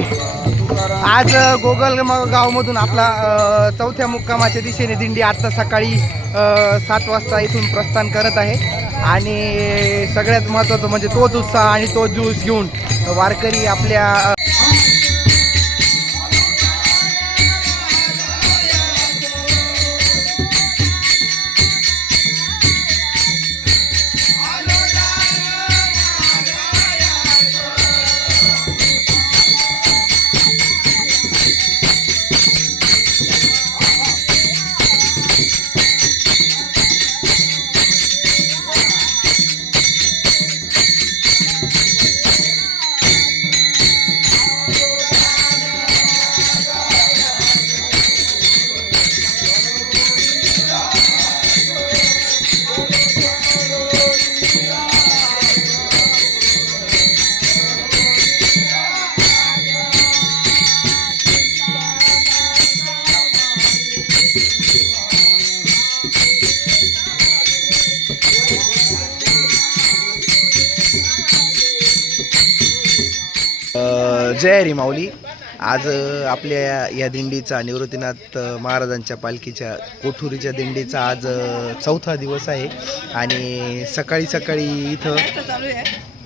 माऊली आज गोगल गावमधून आपला चौथ्या मुक्कामाच्या दिशेने दिंडी आत्ता सकाळी सात वाजता इथून प्रस्थान करत आहे. आणि सगळ्यात महत्त्वाचं म्हणजे तोच उत्साह आणि तोच ज्यूस घेऊन वारकरी आपल्या जय हरी माऊली. आज आपल्या या दिंडीचा निवृत्तीनाथ महाराजांच्या पालखीच्या कोठुरीच्या दिंडीचा आज चौथा दिवस आहे. आणि सकाळी सकाळी इथं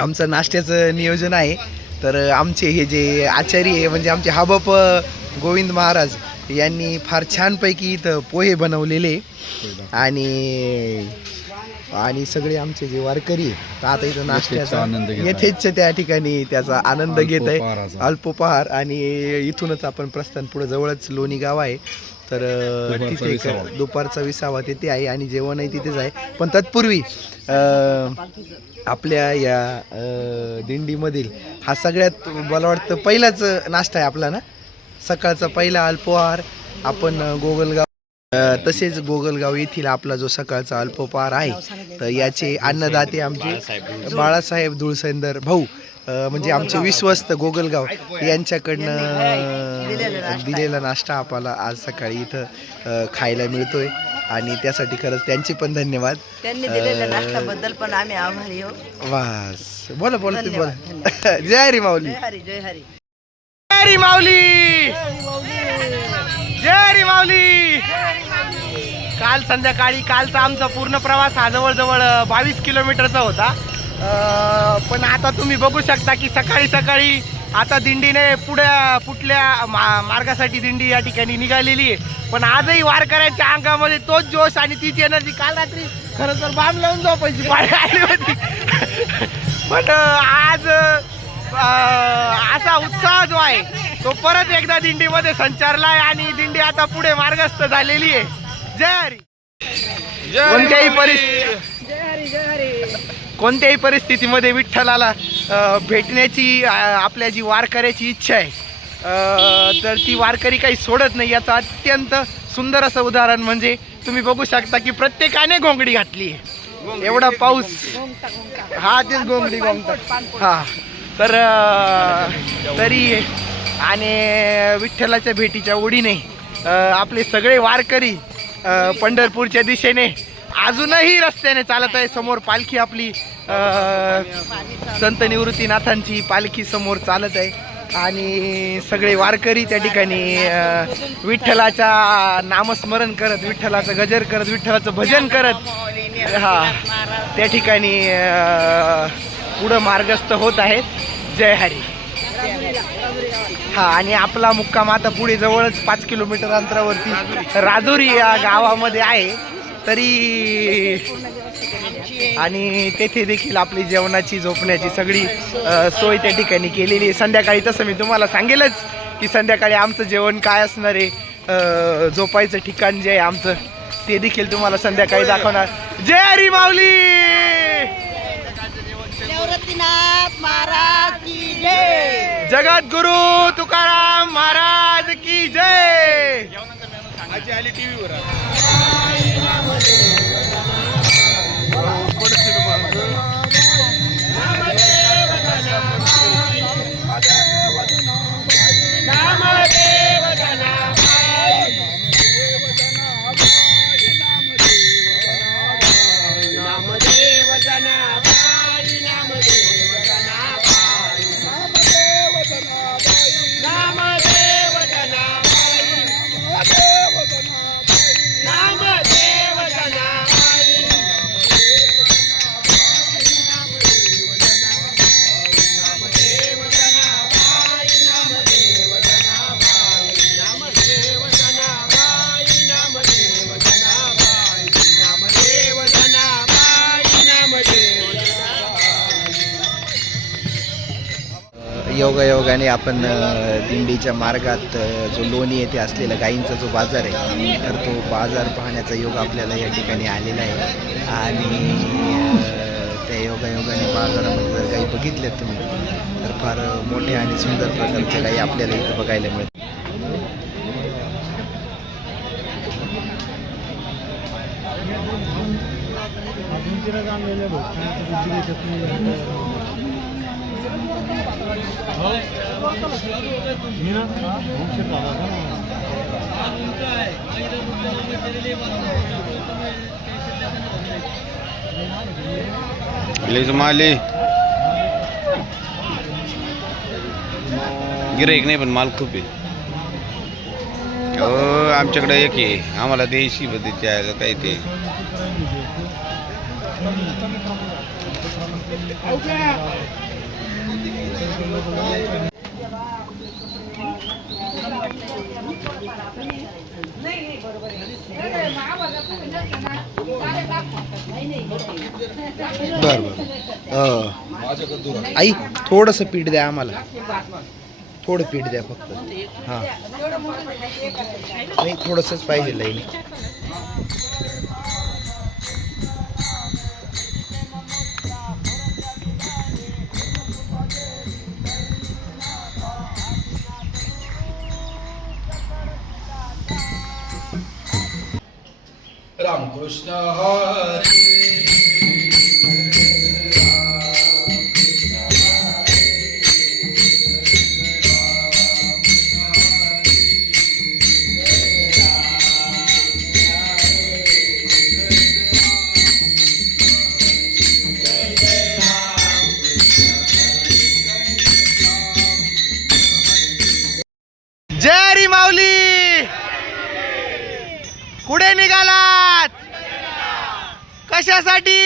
आमचं नाश्त्याचं नियोजन आहे. तर आमचे हे जे आचारी आहे म्हणजे आमचे हाबप गोविंद महाराज यांनी फार छानपैकी इथं पोहे बनवलेले. आणि आणि सगळे आमचे जे वारकरी तर आता इथं नाश्त्याचा आनंद घेत आहे. यथेच्छ त्या ठिकाणी त्याचा आनंद घेत आहे अल्पोपहाराचा. अल्पोपहार आणि इथूनच आपण प्रस्थान पुढे जवळच लोणी गाव आहे तर अ, दुपारचा तिथे एक विसावा. दुपारचा विसावा तिथे आहे आणि जेवणही तिथेच आहे पण तत्पूर्वी अ, आपल्या या अ, दिंडीमधील हा सगळ्यात मला वाटतं पहिलाच नाश्ता आहे आपला ना सकाळचा पहिला अल्पोहार आपण अ, गोगलगाव तसेच गोगलगाव येथील आपला जो सकाळचा अल्पोपहार आहे तर याचे अन्नदाते आमचे बाळासाहेब धुळसेंदर भाऊ म्हणजे आमचे विश्वस्त गोगलगाव यांच्याकडनं दिलेला नाश्ता. आपल्याला आज सकाळी इथं खायला मिळतोय. आणि त्यासाठी खरंच त्यांचे पण धन्यवाद. त्यांनी दिलेल्या नाश्त्याबद्दल पण आम्ही आभारी वास. बोला बोला तुम्ही बोला. जय हरी माऊली. जय हरी जय हरी. जय हरी माऊली. जय हरी माऊली. काल संध्याकाळी कालचा आमचा पूर्ण प्रवास हा जवळजवळ बावीस किलोमीटरचा होता. पण आता तुम्ही बघू शकता की सकाळी सकाळी आता दिंडीने पुढ्या कुठल्या मा मार्गासाठी दिंडी या ठिकाणी निघालेली आहे. पण आजही वारकऱ्यांच्या अंगामध्ये तोच जोश आणि तीच एनर्जी. काल रात्री खरं तर बाम लावून झोपायची पाळी आली होती. पण आज असा उत्साह जो आहे तो परत एकदा दिंडीमध्ये संचारला आहे आणि दिंडी आता पुढे मार्गस्थ झालेली आहे. जय हरी. कोणत्याही परिस्थिती कोणत्याही परिस्थितीमध्ये विठ्ठलाला भेटण्याची आपल्या जी वारकऱ्याची इच्छा आहे तर ती वारकरी काही सोडत नाही. याचं अत्यंत सुंदर असं उदाहरण म्हणजे तुम्ही बघू शकता की प्रत्येकाने घोंगडी घातली आहे. एवढा पाऊस. हा तेच गोंगडी गोंगटा हा. तर तरी आणि विठ्ठलाच्या भेटीच्या ओढीने आपले सगळे वारकरी पंढरपूरच्या दिशेने अजूनही रस्त्याने चालत आहे. समोर पालखी आपली संत निवृत्तीनाथांची पालखी समोर चालत आहे. आणि सगळे वारकरी त्या ठिकाणी विठ्ठलाचा विठ्ठलाच्या नामस्मरण करत विठ्ठलाचं गजर करत विठ्ठलाचं भजन करत हा त्या ठिकाणी पुढं मार्गस्थ होत आहेत. जय हरी. हा आणि आपला मुक्काम आता पुढे जवळच पाच किलोमीटर अंतरावरती राजुरी या गावामध्ये आहे तरी आणि तेथे देखील आपली जेवणाची झोपण्याची सगळी सोय त्या ठिकाणी केलेली आहे संध्याकाळी तसं मी तुम्हाला सांगेलच की संध्याकाळी आमचं जेवण काय असणार आहे झोपायचं ठिकाण जे आहे आमचं ते देखील तुम्हाला संध्याकाळी दाखवणार जय हरी माऊली महाराज जगत गुरु तुकाराम महाराज की जय. योगायोगाने आपण दिंडीच्या मार्गात जो लोणी येथे असलेला गायींचा जो बाजार आहे तर तो बाजार पाहण्याचा योग आपल्याला या ठिकाणी आलेला आहे. आणि त्या योगायोगाने बाजारामध्ये जर गाई बघितल्यात तुम्ही तर फार मोठ्या आणि सुंदर प्रकारच्या गाई आपल्याला इथं बघायला मिळतात. माले गिराईक नाही पण माल खूप आहे. हो आमच्याकडे एक आहे. आम्हाला देशी पद्धतीचे आहे काय ते? बर बर. आई थोडंसं पीठ द्या आम्हाला. थोडं पीठ द्या फक्त. हां. नाही थोडंसंच पाहिजे लाईन रामकृष्ण हरी कशासाठी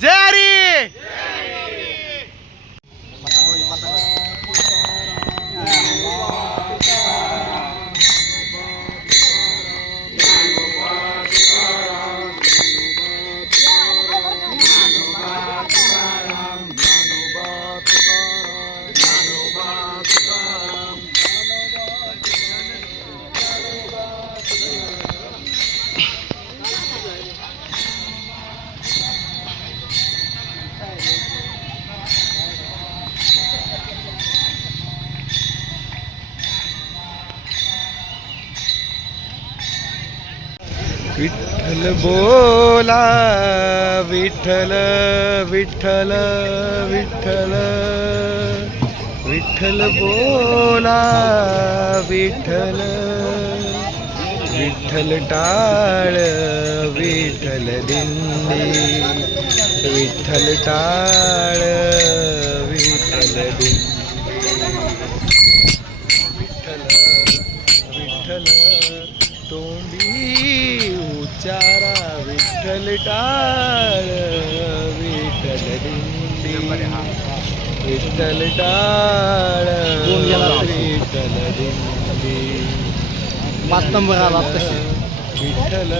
जय हरी! विठ्ठल बोला विठ्ठल विठ्ठल विठ्ठल. विठ्ठल बोला विठ्ठल. विठ्ठल टाळ विठ्ठल दिंडी. विठ्ठल टाळ विठ्ठल टाळ विठ्ठल दिंडी विठ्ठल टाळ विठ्ठल दिंडी पाच नंबर आला विठ्ठल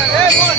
Ei,